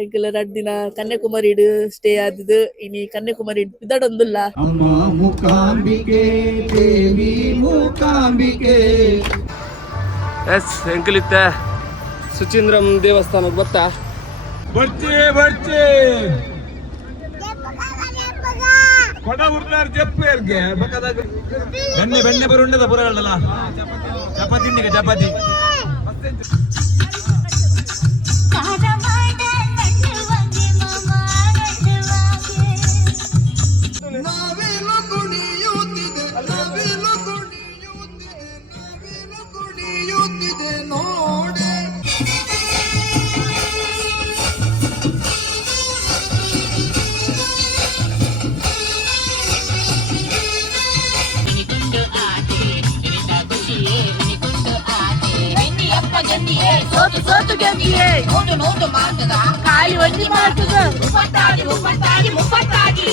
ಎಂಕುಲು 2 ದಿನ ಕನ್ಯಾಕುಮಾರಿಡ್ ಸ್ಟೇ ಆದಿದ್ದು ಇನಿ ಕನ್ಯಾಕುಮಾರಿ ಪಿದಾಡೊಂದುಲ್ಲ. ಅಮ್ಮ ಮೂಕಾಂಬಿಕೆ ದೇವಿ ಮೂಕಾಂಬಿಕೆ. ಎಸ್ ಎಂಕುಲಿತ್ತೆ ಸುಚೀಂದ್ರಂ ದೇವಸ್ಥಾನಕ್ಕೆ ಬತ್ತಾ ಬರ್ಚಿ ಕೊಡ ಉರ್ಲಾರ ಜಪ್ಪೇರ್ಗೆ ಬಕ್ಕದಾಗ ಬೆಣ್ಣೆ ಬರುಂಡದ ಪುರಗಳಲ್ಲ ಚಪಾತಿ ಚಪಾತಿ ಸೋತು ಗೆದ್ದಿಯೇ ನೋಡು ಮಾಡ್ತದ ಕಾಯಿ ಒಂಜಿ ಮಾಡ್ತದ ಮುಪ್ಪತ್ತಾಗಿ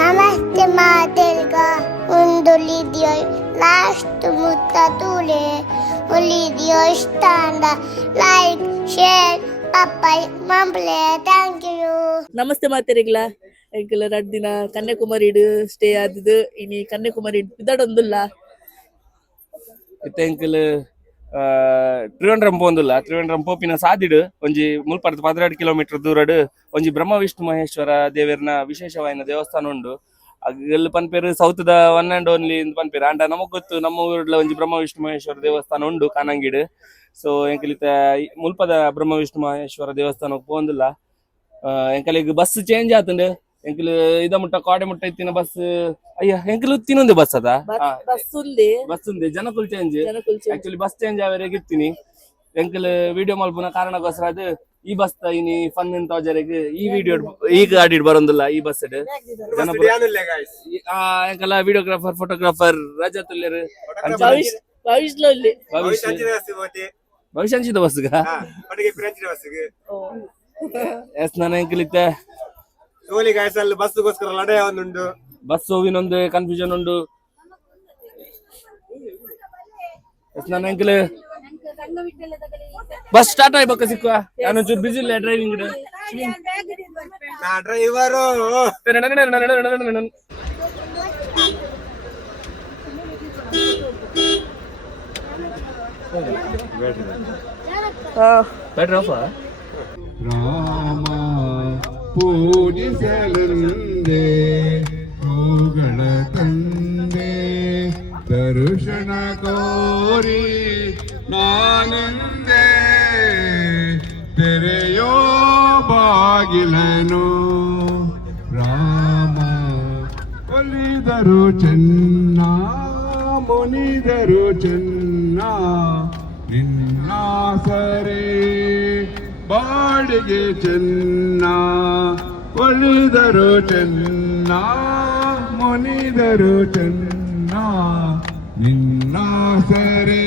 ನಮಸ್ತೆ ಮಾತೆಲ್ಗ ಒಂದು ಲಿಡಿಯೋ ಲಾಸ್ಟ್ ಮುತ್ತ ತೂಲೆ ಒಲಿಡಿಯೋ ಇಷ್ಟ ಅಂದ ಲೈಕ್ ಶೇರ್ ಪಪ್ಪಾಯಿ ಮಂಪ್ಲೆ ಥ್ಯಾಂಕ್ ಯು. ನಮಸ್ತೆ ಮಾತೆರಿಗ್ಲ ಎಂಕುಲು 2 ದಿನ ಕನ್ಯಾಕುಮಾರಿಡ್ ಸ್ಟೇ ಆದಿದ್ದು ಇನಿ ಕನ್ಯಾಕುಮಾರಿ ಪಿದಾಡೊಂದುಲ್ಲ. ಇತ್ತೆ ಎಂಕುಲು ತ್ರಿವೇಂದ್ರಂ ಪೋಂದುಲ್ಲ. ತ್ರಿವೇಂದ್ರಂ ಪೋಪಿನ ಸಾದಿಡ್ ಒಂಜಿ ಮುಲ್ಪರ್ದ 16 ಕಿಲೋಮೀಟರ್ ದೂರಡ್ ಒಂಜಿ ಬ್ರಹ್ಮ ವಿಷ್ಣು ಮಹೇಶ್ವರ ದೇವೆರ್ನ ವಿಶೇಷವಾಯಿನ ದೇವಸ್ಥಾನ ಉಂಡು. ಅಗ್ಗಲ್ ಪನ್ಪೇರು ಸೌತ್ ದ ಒನ್ ಅಂಡ್ ಓನ್ಲಿ ಪನ್ಪೇರು ಅಂಡ ನಮಗ್ ಗೊತ್ತು ನಮ್ಮ ಊರ್ಲ ಒಂಜಿ ಬ್ರಹ್ಮ ವಿಷ್ಣು ಮಹೇಶ್ವರ ದೇವಸ್ಥಾನ ಉಂಡು ಕಾನಂಗಿಡ್. ಸೊ ಎಂಕಲಿತ ಮುಲ್ಪದ ಬ್ರಹ್ಮ ವಿಷ್ಣು ಮಹೇಶ್ವರ ದೇವಸ್ಥಾನಕ್ಕೆ ಪೋಂದುಲ್ಲ. ಎಂಕಲಿಗ್ ಬಸ್ ಚೇಂಜ್ ಆತುಂಡು ಎಂಕುಲು ಇದ ಮುಟ್ಟ ಕಾಡೆ ಮುಟ್ಟ ಇತ್ತಿನ ಬಸ್ ಅಯ್ಯ ಎಂಕುಲು ತಿನ್ನೊಂದು ಬಸ್ ಅದ ಬಸ್ ಉಂದೆ ಜನಕುಲ್ ಚೇಂಜ್ ಆಕ್ಚುಲಿ ಬಸ್ ಚೇಂಜ್ ಆವರೆಗೆ ಇತ್ತೀನಿ ಎಂಕುಲು ವಿಡಿಯೋ ಮಲ್ಪುನ ಕಾರಣಕ್ಕೋಸ್ಕರ ಅದು ಈ ಬಸ್ ಇನಿ ಫನ್ ಅಂತ ಜರೆಗೆ ಈ ವಿಡಿಯೋ ಈ ಗಾಡಿ ಬರೋದಿಲ್ಲ ಈ ಬಸ್ ಎಂಕಲ ವಿಡಿಯೋಗ್ರಾಫರ್ ಫೋಟೋಗ್ರಾಫರ್ ರಜತುಲ್ಯರು ಭವಿಷ್ಯ ಅಂಚಿದ ಬಸ್ಗ ಎಸ್ ನಾನು ಎಂಕಲಿತ್ತೆ ಬಸ್ಗೋಸ್ಕರ ಲಡಾಯ ಒಂದುಂಡು ಬಸ್ ಹೋಗಿನೊಂದು ಕನ್ಫ್ಯೂಷನ್ ಉಂಡು. ನನ್ನ ಅಂಕಲ್ ಬಸ್ ಸ್ಟಾರ್ಟ್ ಆಯ್ಬೇಕ ಸಿಕ್ಕುವ ನಾನು ಚೂರು ಬಿಸಿ ಇಲ್ಲ driving driver battery off Rama ಪೂಜಿಸಲಂದೆ ಹೂಗಳ ತಂದೆ ದರ್ಶನ ಕೋರಿ ನಾನಂದೆ ತೆರೆಯೋ ಬಾಗಿಲನು ರಾಮ ಒಲಿದರು ಚೆನ್ನ ಮುನಿದರು ಚೆನ್ನ ನಿನ್ನ ಸರಿ ಬಾಡಿಗೆ ಚೆನ್ನ ಒಲಿದರು ಚೆನ್ನ ಮುನಿದರು ಚೆನ್ನ ನಿನ್ನ ಸರಿ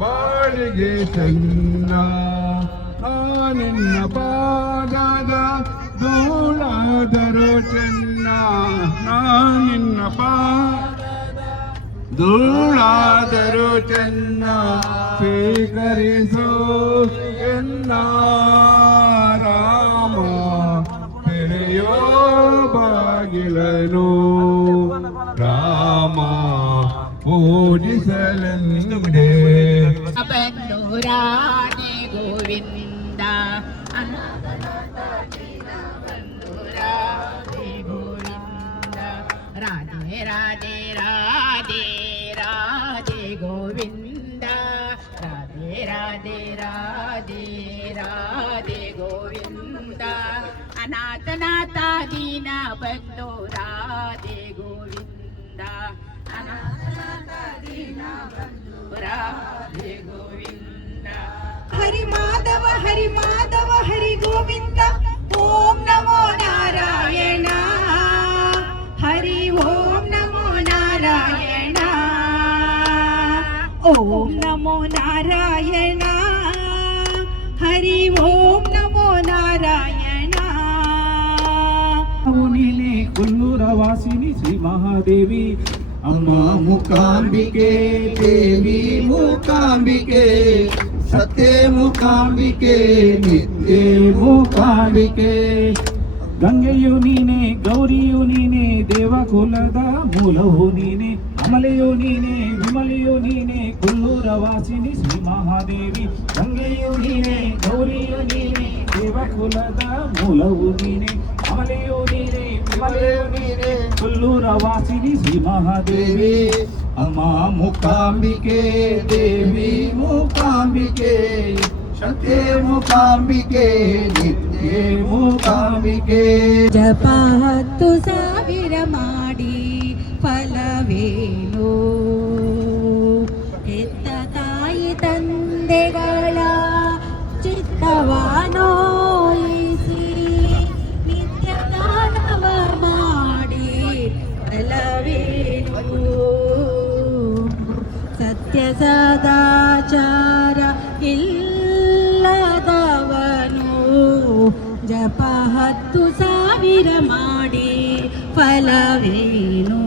ಬಾಡಿಗೆ ಚೆನ್ನ ನಿನ್ನ ಪಾದದ ಧೂಳಾದರು ಚೆನ್ನ ನಿನ್ನ ಧೂಳಾದರು ಚೆನ್ನ ಸ್ವೀಕರಿಸು ಎನ್ನ ರಾಮ ತೆರೆಯೋ ಬಾಗಿಲನು ರಾಮ ಪೂಜಿಸಲೆಂದೇ ಬಂಧುರಾಣಿ ಗೋವಿಂದ ಗೋವಿಂದ ರಾಧೆ ರಾಧೆ ರಾಧೆ ರಾಧೆ ಗೋವಿಂದ ರಾಧೆ ರಾಧೆ ರಾಧೆ ರಾಧೆ ಗೋವಿಂದ ಅನಾಥನಾಥ ದೀನ ಬಂಧು ರಾಧೆ ಗೋವಿಂದ ಅನಾಥನಾಥ ದೀನ ಬಂಧು ರಾಧೆ ಗೋವಿಂದ ಹರಿ ಮಾಧವ ಹರಿ ಮಾಧವ ಹರಿ ಗೋವಿಂದ ಓಂ ನಮೋ ನಾರಾಯಣ ಹರಿ ಓಂ ನಮೋ ನಾರಾಯಣ ಓಂ ನಮೋ ನಾರಾಯಣ ಹರಿ ಓಂ ನಮೋ ನಾರಾಯಣ. ನೀನೆ ಕೊಲ್ಲೂರ ವಾಸಿನಿ ಶ್ರೀ ಮಹಾದೇವಿ ಅಮ್ಮ ಮೂಕಾಂಬಿಕೆ ದೇವಿ ಮೂಕಾಂಬಿಕೆ ಸತ್ಯ ಮೂಕಾಂಬಿಕೆ ನಿತ್ಯ ಮೂಕಾಂಬಿಕೆ ಗಂಗೆಯು ನೀನೆ ಗೌರಿಯು ನೀನೆ ದೇವಕುಲದ ಮೂಲವು ನೀನೆ ಅಮಲೆಯು ನೀನೆ ವಿಮಲೆಯು ನೀನೆ ಕೊಲ್ಲೂರ ವಾಸಿನಿ ಶ್ರೀ ಮಹಾದೇವಿ ಗಂಗೆಯು ನೀನೆ ಗೌರಿಯು ನೀನೆ ದೇವಕುಲದ ಮೂಲವು ನೀನೆ ಅಮಲೆಯು ನೀನೆ ವಿಮಲೆಯು ನೀನೆ ಕೊಲ್ಲೂರ ವಾಸಿನಿ ಶ್ರೀ ಮಹಾದೇವಿ ಅಮ್ಮ ಮೂಕಾಂಬಿಕೆ ದೇವಿ ಮೂಕಾಂಬಿಕೆ ಸತ್ಯ ಮೂಕಾಂಬಿಕೆ ನಿತ್ಯ ಮೂಕಾಂಬಿಕೆ ಜಪ 10,000 ಮಾಡಿ ಫಲವೇನು ಹೆತ್ತ ತಾಯಿ ತಂದೆಗಳ ಚಿತ್ತವಾನೋಯಿಸಿ ನಿತ್ಯ ದಾನವ ಮಾಡಿ ಫಲವೇನು ಸತ್ಯ ಸದಾಚಾರ ಇಲ್ಲದವನು ಜಪ 10,000 ಮಾಡಿ ಫಲವೇನು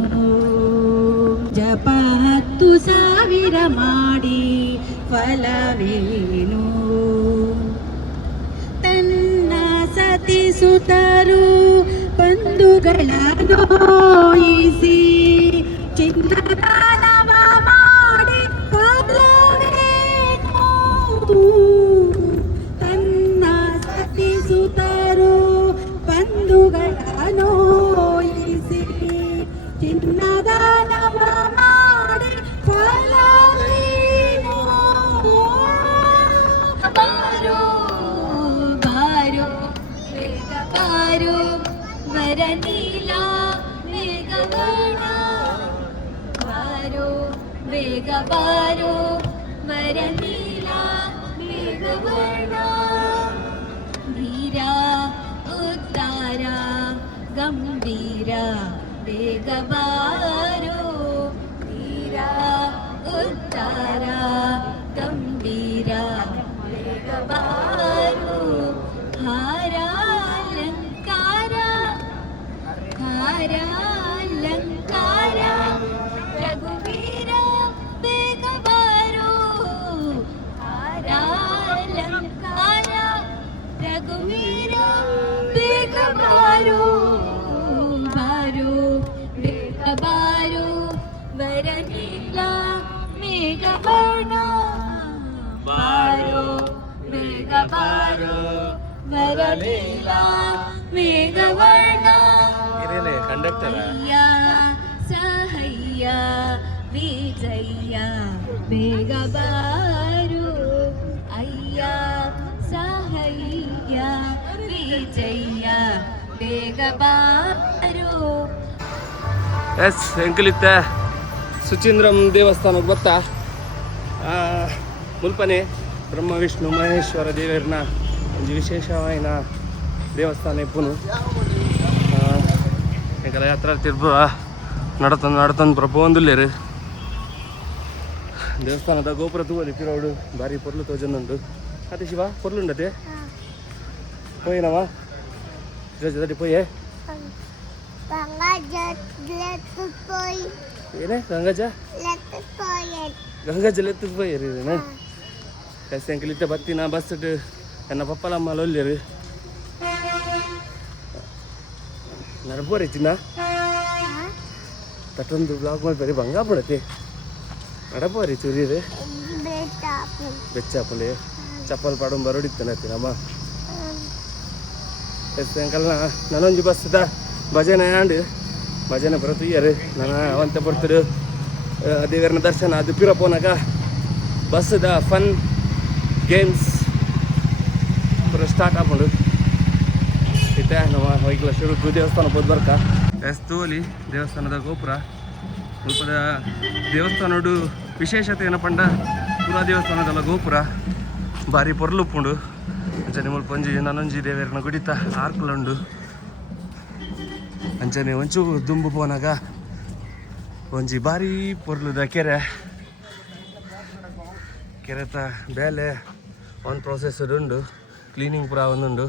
ಜಪ 10,000 ಮಾಡಿ ಫಲವೇನು ತನ್ನ ಸತಿಸುತ್ತರು ಬಂಧುಗಳ ನೋಯಿಸಿ ಚಿನ್ನದಾನವ ಮಾಡಿ ಫಲವೇನು ತನ್ನ ಸತಿಸುತ್ತರು ಬಂಧುಗಳ ನೋಯಿಸಿ ಚಿನ್ನದಾನವ ಮಾಡಿ ಫಲವೇನು ಬಾರೋ ಬಾರೋ ಬೇಗ ಬಾರೋ ವರನೀಲ ಮೇಘವರ್ಣ ಬಾರೋ ಬೇಗ ಬಾರೋ ವರನೀಲ ಮೇಘವರ್ಣ ಧೀರ ಉದ್ಧಾರ ಗಂಭೀರ ಬೇಗ ಬಾರೋ ಧೀರ ಉದ್ಧಾರ ಗಂಭೀರ ಬೇಗ ಬಾರೋ ಹಾರಾಲಂಕಾರ ಹಾರಾಲಂಕಾರ ರಘುವೀರ ಬೇಗ ಬಾರೋ ಹಾರಾಲಂಕಾರ ರಘುವೀರ ಬೇಗ ಬಾರೋ ಬಾರೋ ಬೇಗ ಬಾರೋ ವರನೀಲ ಮೇಘವರ್ಣ ಬಾರೋ ಬೇಗ ಬಾರೋ ವರನೀಲ ಮೇಘವರ್ಣ ಅಯ್ಯ ಸಹಯ್ಯ ವಿಜಯ್ಯ ಬೇಗ ಬಾರೋ ಅಯ್ಯ ಸಹಯ್ಯ ವಿಜಯ್ಯ ಬೇಗ ಬಾರೋ ಎಸ್ ಎಂಕಲಿತ್ತೆ ಸುಚೀಂದ್ರಂ ದೇವಸ್ಥಾನಕ್ಕೆ ಬತ್ತಾ ಮುಲ್ಪನೆ ಬ್ರಹ್ಮ ವಿಷ್ಣು ಮಹೇಶ್ವರ ದೇವರನ್ನ ಒಂದು ವಿಶೇಷವಾದ ದೇವಸ್ಥಾನ ಇಪ್ಪುನು ಎಂಕಲ ಯಾತ್ರಾ ತಿರ್ಬ ನಡತಂದು ಪ್ರಭು ಒಂದುಲ್ಲೇರು ದೇವಸ್ಥಾನದ ಗೋಪುರ ತೂವಲ್ಲಿ ಪಿರೋಡು ಭಾರಿ ಪೊರ್ಲು ತೋಜನ್ನುಂಟು ಅದೇ ಶಿವ ಪೊರ್ಲುಂಡತೆ ಪೋಯಿನವ ಜೊತೆ ಪೋಯೆ ಏನೇ ಗಂಗಜ ಗಂಗಜ ಲೆತ್ತದ ಪೋಯರಿ ಎಂಕಲಿತ್ತೆ ಬತ್ತಿನ ಬಸ್ ಎನ್ನ ಪಪ್ಪಲಮ್ಮ ಲೊಲ್ಲೇರು ನರಬೋರಿ ಚಿನ್ನ ತಟ್ಟೊಂದು ಬ್ಲಾಗ್ ಮಾಡಿ ಬರೀ ಬಂಗ ಬಿಡತ್ತೆ ನಡಬೋರಿ ಚೂರಿರು ಬೆಚ್ಚಾಪಲೆ ಚಪ್ಪಲ್ ಪಾಡು ಬರೋಡಿತ್ತನ ನಮ್ಮ ಎಂಕಲ್ನ ನಾನೊಂದು ಬಸ್ದ ಭಜನೆ ಆಂಡು ಭಜನೆ ಬರತ್ತು ಇಯರು ನಾನು ಅವಂತ ಬರ್ತಾರೆ ದೇವರನ ದರ್ಶನ ಅದು ಪಿರಪ್ಪನಾಗ ಬಸ್ದ ಫನ್ ಗೇಮ್ಸ್ ಪೂರ ಸ್ಟಾರ್ಟ್ ಆಗ್ಬೋದು ಇತ್ತೆ ನಮ್ಮ ಹೋಗಿಲ್ಲ ಶಿವರುದ್ರ ದೇವಸ್ಥಾನ ಹೋದ್ ಬರ್ಕ ಎಸ್ತೋಲಿ ದೇವಸ್ಥಾನದ ಗೋಪುರ ಸ್ವಲ್ಪದ ದೇವಸ್ಥಾನಡು ವಿಶೇಷತೆ ಏನಪ್ಪಂಡ ಪುರಾ ದೇವಸ್ಥಾನದಲ್ಲ ಗೋಪುರ ಭಾರಿ ಪೊರ್ಲುಪ್ಪುಂಡು ಅಂಚನೆ ಮುಲ್ಪ ಒಂಜಿ ನನೊಂಜಿ ದೇವರನ್ನ ಗುಡಿತ ಆರ್ಕುಲುಂಡು ಅಂಚನೆ ಒಂಚೂ ದುಂಬು ಪೋನಾಗ ಒಂಜಿ ಭಾರಿ ಪೊರ್ಲುದ ಕೆರೆತ ಬೇಲೆ ಒಂದು ಪ್ರೊಸೆಸ್ ಉಂಡು ಕ್ಲೀನಿಂಗ್ ಪೂರ ಒಂದುಂಡು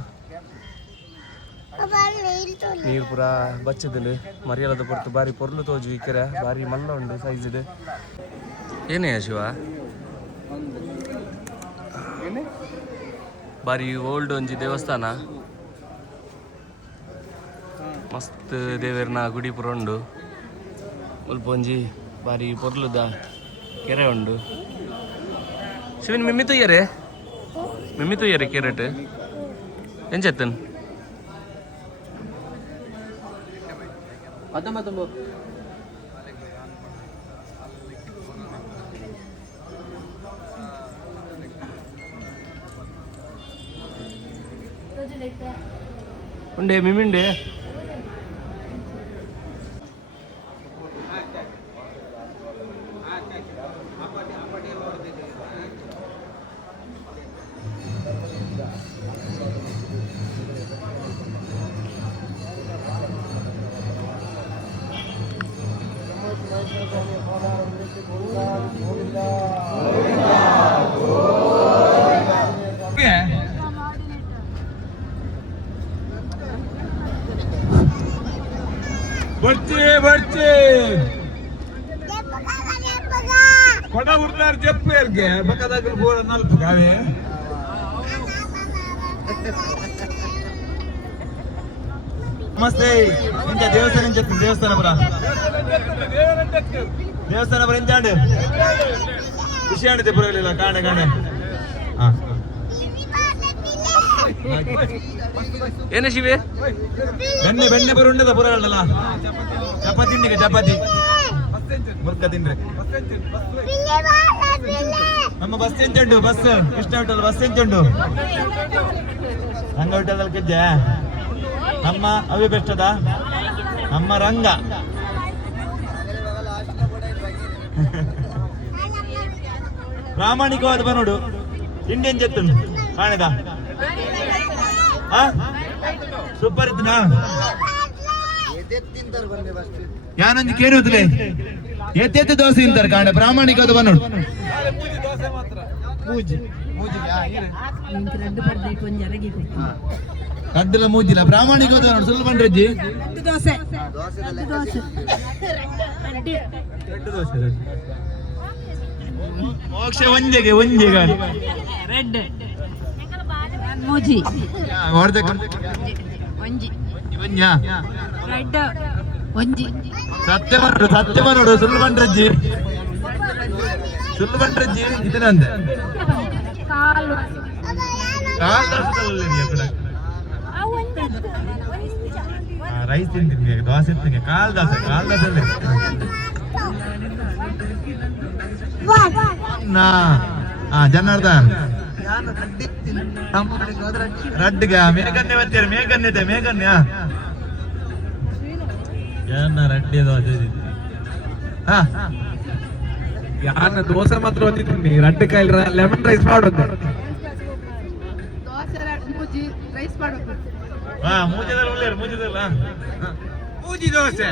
ನೀರು ಪೂರ ಬಚ್ಚದಿಲ್ಲ ಮರಿಯಲದ ಪೊರ್ತು ಬಾರಿ ಪೊರ್ಲು ತೋಜು ಈ ಕೆರೆ ಬಾರಿ ಮಲ್ಲ ಉಂಡು ಸೈಜ್ ಇದೆ. ಏನೇ ಶಿವ ಬಾರಿ ಓಲ್ಡ್ ಒಂಜಿ ದೇವಸ್ಥಾನ ಮಸ್ತ್ ದೇವೇರ್ನ ಗುಡಿ ಪುರ ಉಂಡು. ಸ್ವಲ್ಪ ಒಂಜಿ ಬಾರಿ ಪೊರ್ಲುದ ಕೆರೆ ಉಂಡು. ಶಿವನ್ ಮಿಮ್ಮಿ ತುಯ್ಯರೆ ಕೆರೆಟ್ ಎಂಚೆತ್ತನ್ ఉండే మిమిండే ಬರ್ಚಿ ಕೊಡ ಉರ್ಲಾರ ಜಪ್ಪೇರ್ಗೆ ಬೇಕಾದಾಗ ಬೋರ ನಲ್ಪ ಗಾವೆ ನಮಸ್ತೆ ಇಂಚ ದೇವಸ್ಥಾನ ದೇವಸ್ಥಾನ ಪುರ ಇಂಚಾಂಡು ವಿಷಯ ಆಡಿದೆ ಪುರಲಿಲ್ಲ ಕಾಣೆ ಏನೇ ಶಿವೆ ಬೆಣ್ಣೆ ಬರುಂಡದ ಪುರಗಳಲ್ಲ ಚಪಾತಿ ಚಪಾತಿ ಮುರ್ಕ ತಿನ್ರಿ ನಮ್ಮ ಬಸ್ ಎಂಚುಂಡು ಬಸ್ ಕೃಷ್ಣ ಹೋಟೆಲ್ ಬಸ್ ಎಂಚುಂಡು ರಂಗ ಹೋಟೆಲ್ ಕಿದ್ದೆ ನಮ್ಮ ಅವಿ ಬೆಷ್ಟದ ನಮ್ಮ ರಂಗ ಪ್ರಾಮಾಣಿಕವಾದ ಬನೋಡು ಇಂಡಿಯನ್ ಜೆತ್ತುಂಡು ಕಾಣದ ಸೂಪರ್ ಇತ್ತು ಯಾನೊಂದು ಕೇಳುತ್ತಲೇ ಎತ್ತೆತ್ತು ದೋಸೆ ತಿಂತಾರೆ ಕಾಣ ಪ್ರಾಮಾಣಿಕವಾದ ಬನ್ನೋಡು ಕಡ್ಡಲ ಮೂಜಿಲ್ಲ ಪ್ರಾಮಾಣಿಕವಾದ ನೋಡು ಸುಳ್ಳು ಬಂದ್ರಜ್ಜಿ ಮೋಕ್ಷ ಒಂಜೆಗೆ ರೆಡ್ ಮೂಜಿ ರೆಡ್ ಒಂಜಿ ಸತ್ಯ ನೋಡು ಸುಳ್ಳು ಬಂಡ್ರಜ್ಜಿ ಇದನ್ನಂದೆ ರೈಸ್ ತಿಂತೀನಿ ದೋಸೆ ತಿಂತೀನಿ ಕಾಲ್ ದೋಸೆ ಜನಾರ್ದನ್ ರಡ್ಡಿಗೆ ಮೇಘನ್ಯ ಬರ್ತೀರಿ ಮೇಘನ್ಯ ರಡ್ಡಿ ದೋಸೆ ಯಾನ ದೋಸೆ ಮಾತ್ರ ಓದಿದ್ದೀನಿ ರಡ್ಡ ಕಾಯಿಲ್ ಲೆಮನ್ ರೈಸ್ ಮಾಡೋದು ಮೂಜಿ ದೋಸೆ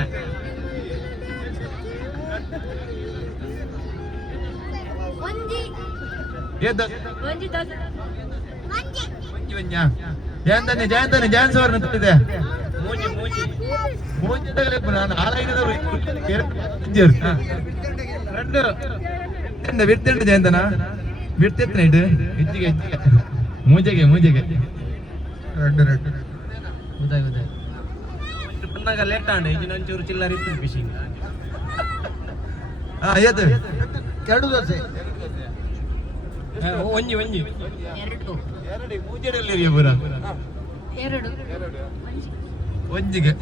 ಜಯಂತಾನೆ ಜಾನ್ಸವರ್ನ ತುಂಬಿದೆ ಮೂಜಿ ನಾನು ಆಲೈನದವರು ಬಿಡ್ತೇನೆ ಜಯಂತನ ಬಿಡ್ತೇನೆ ಇಡು ಹೆಚ್ಚಿಗೆ ಮೂಜೆಗೆ ಬಂದಾಗ ಲೇಟ್ ಆಂಡೆ ಇಂಜಿನೊಂಚೂರು ಚಿಲ್ಲರ್ ಇತ್ತು ಫಿಶಿಂಗ್ ಎರಡು ದೋಸೆ ಒಂಜಿ ಮೂಜೆಯಲ್ಲಿ ಪುರ ಒಂಜಿಗೆ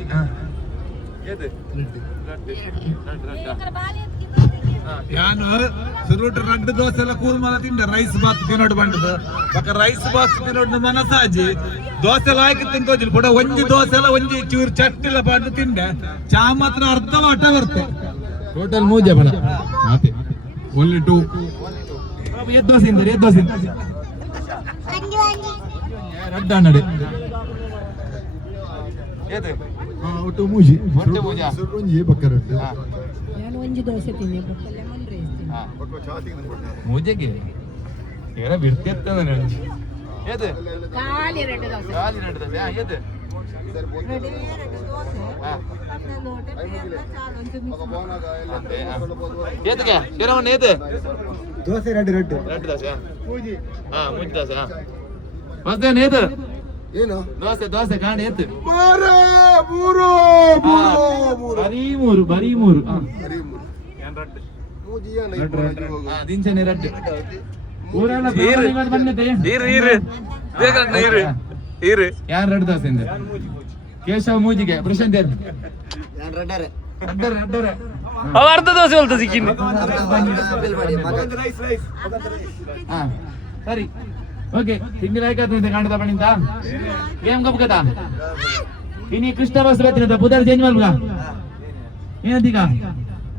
ಯಾನು ಸುರುಟ್ ರಡ್ಡು ದೋಸೆ ಎಲ್ಲ ಕೂರ್ಮಲ ತಿಂಡ ರೈಸ್ ಬಾತ್ ತಿನ್ನೋಡು ಬಂಡದು ರೈಸ್ ಬಾತ್ ತಿನ್ನೋಡು ಮನಸಾಜಿ ದೋಸೆ ಎಲ್ಲ ಹಾಕಿ ತಿಂತೋಜಿಲ್ ಕೂಡ ಒಂಜಿ ದೋಸೆ ಎಲ್ಲ ಒಂಜಿ ಚೂರು ಚಟ್ಟಿಲ್ಲ ಬಂದು ತಿಂಡೆ ಚಾ ಮಾತ್ರ ಅರ್ಧ ವಾಟ ಬರ್ತೆ ಟೋಟಲ್ ಮೂಜೆ ಬಣ ಓನ್ಲಿ 2 ಎದ್ದು ದೋಸೆ ರಡ್ಡ ನಡೆ ಒಟ್ಟು ಮೂಜಿ ಒಂಜಿ ಪಕ್ಕ ರಡ್ಡು ನಾನು ಒಂಜಿ ದೋಸೆ ತಿಂದೆ ಲೆಮನ್ ರೈಸ್ ಮೂಜೆಗೆ ಬಿಡ್ತಿರ್ತಾನೆ ಖಾಲಿ ರೆಡ್ ದೋಸೆ ಏದು ಏತಕ್ಕೆ ಶಿರವನ್ನ ಏತು ದೋಸೆ ರೆಡ್ ದೋಸೆ ಮೂಜಿ ದೋಸೆ ಮತ್ತೇನು ಏತು ಏನು ದೋಸೆ ಕಾಣ ಏತು ಬರೀ ಮೂರು ದಿಂಚನೆ ರಡ್ಡು ಊರೆಲ್ಲ ಬಂದತೆ ಯಾರು ರಡ್ಡು ದೋಸೆ ಇಂದ ಕೇಶವ ಮೂಜಿಗೆ ಪ್ರಶಾಂತ್ ಅವ ಅರ್ಧ ದೋಸೆ ಹೊಲ್ತ ಸಿಕ್ಕಿನಿ ಸರಿ ಓಕೆ ತಿಂಡಿ ಆಯ್ಕಾತ ಕಾಣ್ತಾ ಬಣ್ಣಿಂದ ಏನ್ ಕಪ್ಕತಾ ಇನಿ ಕೃಷ್ಣ ಬಸ್ ಬರ್ತೀನಿ ಬುಧವಾರ ಚೇಂಜ್ ಮಾಡ್ಬಾ ಏನದೀಗ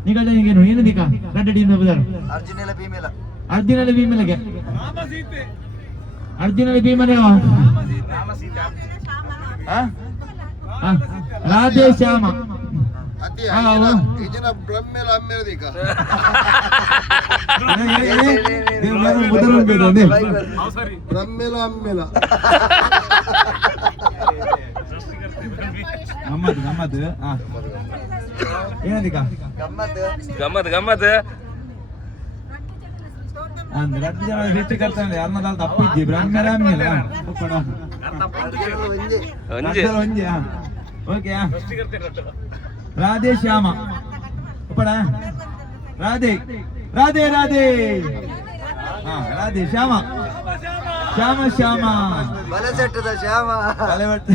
ನಿಗೇನು ಏನದೀಗ ರೆಡ್ ಟೀಮ್ ಬುಧವಾರ ಅರ್ಜಿನಲ್ಲಿ ಭೀಮೇಲಗೆ ಅರ್ಜಿನಲ್ಲಿ ಭೀಮನೆ ರಾಧೇ ಶ್ಯಾಮ ಬ್ರಹ್ಮೇಲ ಅಮ್ಮೇಲದೀಗ ಬ್ರಹ್ಮೇಲ ಅಮ್ಮೇಲ ಗಮ್ಮತ್ ಏನದೀಗ ಗಮ್ಮತ್ ರಡ್ಡು ಜನ ಹೆಚ್ಚು ಕರ್ತಾನೆ ಯಾರನ್ನ ತಪ್ಪಿದ್ದಿ ಬ್ರಾಹ್ಮಣ ಆಮೇಲೆ ಒಂಜಿ ಓಕೆ ರಾಧೆ ಶ್ಯಾಮ ಉಪ್ಪಡ ರಾಧೆ ರಾಧೆ ರಾಧೆ ರಾಧೆ ಶ್ಯಾಮ ಶ್ಯಾಮ ಶ್ಯಾಮ ಬಲೆ ಸೆಟ್ಟದ ಶ್ಯಾಮ ತಲೆ ಬಟ್ಟ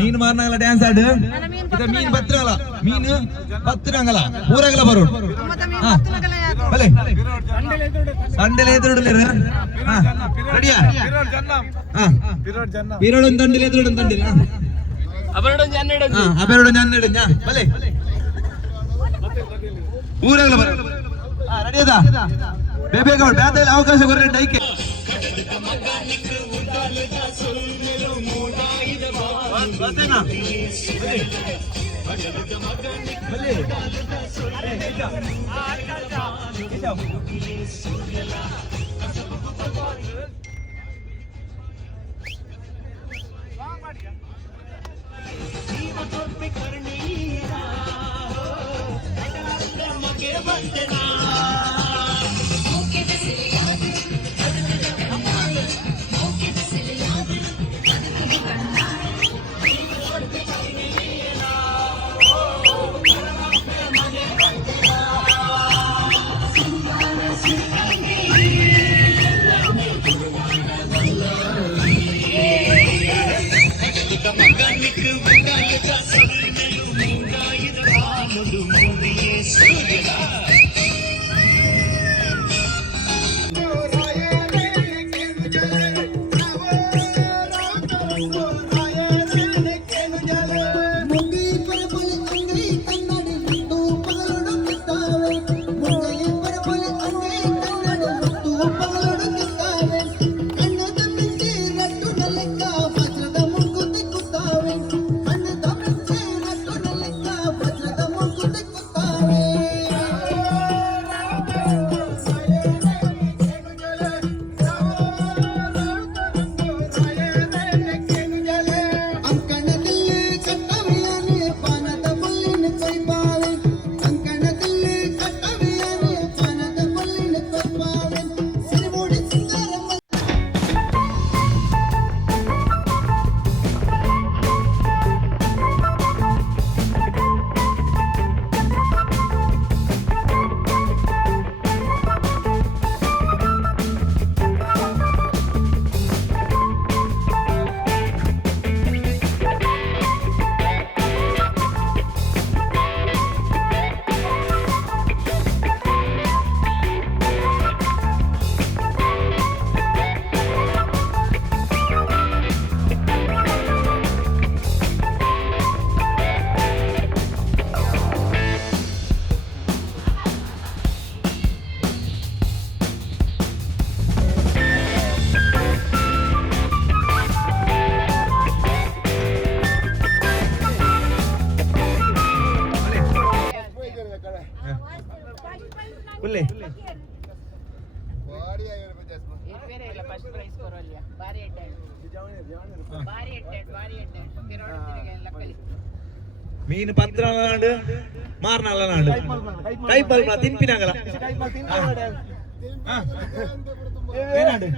ಮೀನು ಮಾರ್ನಾಗಲ್ಲ ಡ್ಯಾನ್ಸ್ ಆಡು ಮೀನ್ ಬತ್ರಲ್ಲ ಮೀನು ಬತ್ತರಂಗಲ್ಲ ಊರಾಗಲ್ಲ ಬರೋ ಬಲೆ ಸಂಡೆಲೆ ಎದುರುಡಲೇರು ರೆಡಿಯಾ ಪಿರೋಡ್ ತಂಡಿಲೆ ಎದುರುಡ ತಂಡಿಲ್ಲ ಅಬೆರಡು ಹನ್ನೆರಡು ಬಲೆ ಊರಾಗಲ್ಲ ಬರೋ ರೆಡಿ ಅದಾ ಬೇಗ ಬ್ಯಾತಲ್ಲಿ ಅವಕಾಶ ಕೊಡ್ರಿ ಐಕೆ ಮಗನಿಗೆ ಮೀನು ಪತ್ರ ನಾಡು ಮಾರ್ನಲ್ಲ ನಾಡು ಕೈ ಬಲ್ಬ ತಿಂಪಿನಾಗಲ್ಲ ಏನಾಡು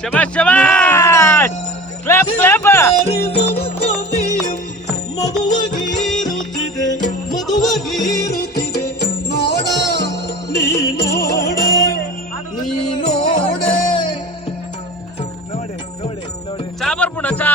ಶಬಾಷ್ ಶಬಾಷ್ ಕ್ಲಾಪ್ ಕ್ಲಾಪ್ ಚಾಬರ್ ಪುಣ ಚಾ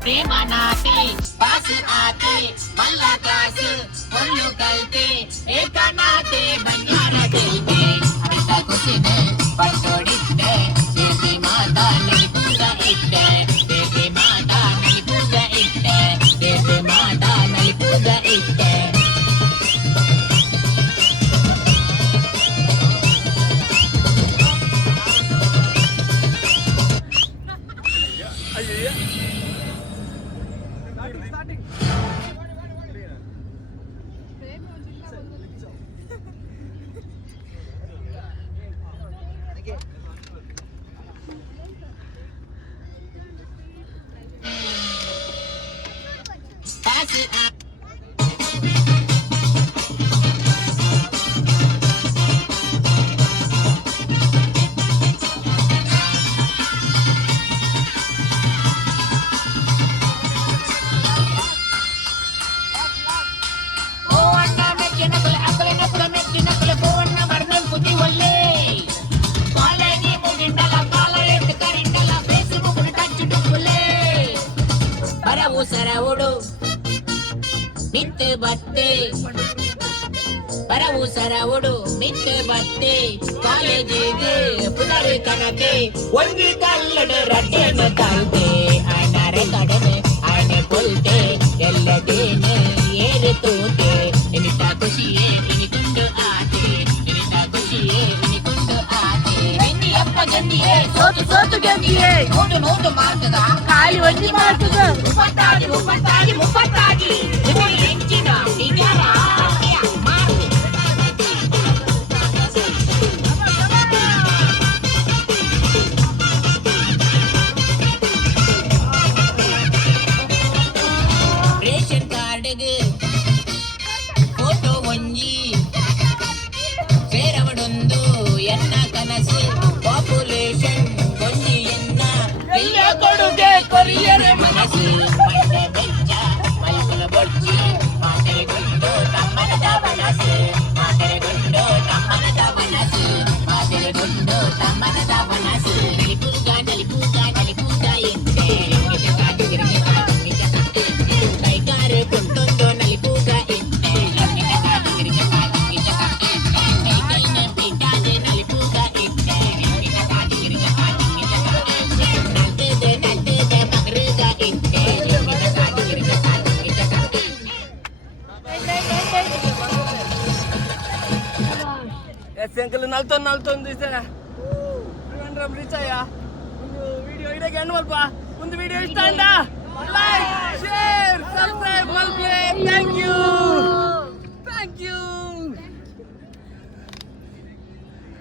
ప్రేమ నాటి పాస్ ఆతే మల్లా క్లాస్ ఒళ్ళు కలిపే ఏకనాతే బంజార దిల్తే అరిత కుసినే పట్టోడితే దేవి మాతా నై పూజా ఇట్టే దేవి మాతా నై పూజా ఇట్టే దేవి మాతా నై పూజా ఇట్టే పాస్ ఆ ಸರವುಡು ಮಿತ್ತು ಬತ್ತೆ ಪರವು ಸರವುಡು ಮಿತ್ತು ಬತ್ತೆ ಕಾಲೇಜಿಗೆ ಪುನರ್ ಕನತೆ ಒಂದು ಕಲ್ಲಡು ರಡ್ಡೆಯನ್ನು ತಾಳ್ತೆ ಆನಾರೆ ಕಡನೆ ಆನೆ ಕೊಲ್ತೆ ಎಲ್ಲದೇನೆ ಏರು ತೂತೆ ಎನಿತ ಖುಷಿಯೇ ಇನಿಕೊಂಡು ಆತೆ ಎನಿತ ಖುಷಿಯೇ ಇನಿಕೊಂಡು ಆತೆ ಬೆನ್ನಿಯಪ್ಪ ಗಂಡಿಯೇ ಸೋತು ಗಂಡಿಯೇ ನೋಡು ಮಾತದ ಕಾಲಿ ಒಂಜಿ ಮಾತದ ಮುಪ್ಪತ್ತಾಗಿ ಇದು ಹೆಂಚಿನ ನಿಜಾರ ಮಾತು ರೇಷನ್ ಕಾರ್ಡ್ಗೆ ಫೋಟೋ ಒಂಜಿ ಸೇರವಡೊಂದು ಎನ್ನ ಕನಸು ಪಾಪ್ಯುಲೇಷನ್ ಒಂಜಿ ಎನ್ನ ಎಲ್ಲ ಕೊಡುಗೆ ಕೊರಿಯರೆ ಮನಸ್ಸು ಮಂಡೆ ಬೆಚ್ಚ ಮಲ್ಕುಲ ಬೊಚ್ಚಿ ಮಾತೆರೆಗೊಂಡು ತಮ್ಮನದ ಮನಸ್ಸು ಮಾತೆರೆಗೊಂಡು ತಮ್ಮನದ ಮನಸ್ಸು ಮಾತೆರೆಗೊಂಡು ತಮ್ಮನದ ಮನಸ್ಸು ನಲಿಪೂಗ ಎಂತೆ ಕೈಗಾರೆ ಕುಂಟೊಂದು ನಲಿಪೂಗ ಎಂತೆ ಕೈಕೈನ ಬಿಟ್ಟಾದೆ ನಲಿಪೂಗ ಎಂತೆ ನಲ್ತದೆ ಮಗರುಗ ಎಂತೆ ಎಂಕಲ್ ನಲ್ತೊಂದು ದಿವಸ ರೀಚ್ ಆಯ್ಯ ಒಂದು ವಿಡಿಯೋ ಇಡಕ್ಕೆ ಹೆಣ್ಣು ಸ್ವಲ್ಪ ಒಂದು ವಿಡಿಯೋ ಇಷ್ಟ ಅಂದ ಲೈಕ್ ಶೇರ್ ಸಬ್ಸ್ಕ್ರೈಬ್ ಮಲ್ಪೆ ಥ್ಯಾಂಕ್ ಯು